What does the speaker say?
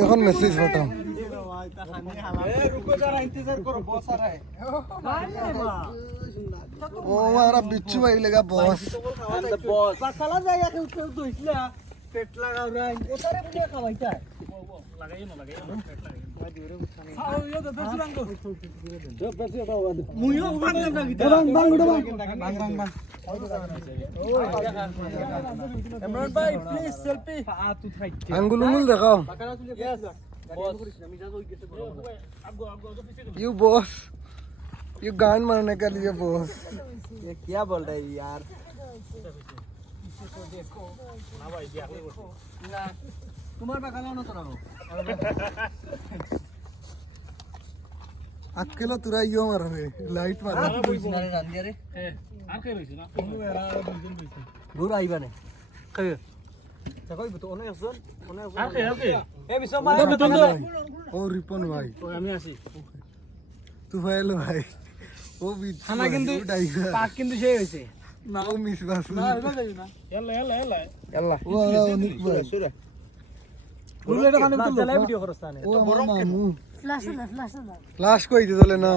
এখন মেসেজ পাঠাম ও মারা বিচ্ছু ভাই লেগা বস পেট লাগাও রাই ওটারে বুঝে খাওয়াইতা লাগাই না খাও ইও দে সুরাঙ্গ দে পেছি দাও মুইও বাঙ্গাম না গিতা বাং ইমরান ভাই প্লিজ সেলফি তু থাইতে আঙ্গুলুমুল দেখাও यू बॉस यू गान मारने के लिए बॉस ये क्या बोल रहा है यार तुम्हारे पास खाना ना तो रहो अकेला तुरा यो मार रहे लाइट मार अरे रांदिया रे আর কে রইছে না কোনো এরা দুজন রইছে দূর আইবা না কই কই তো অনেক আসল অনেক আর কে এ বিসম ভাই ओ रिपन भाई আমি আসি तू फाइल भाई ओ भी খানা কিন্তু পাক কিন্তু সেই হইছে ना ओ मिस बास না এবার যাই না यल्ला ओ आला अनिक भाई গুলো এটা মানে ভিডিও করছ না ओ बड़ा मामू Flash na. फ्लैश कोई दे दोले ना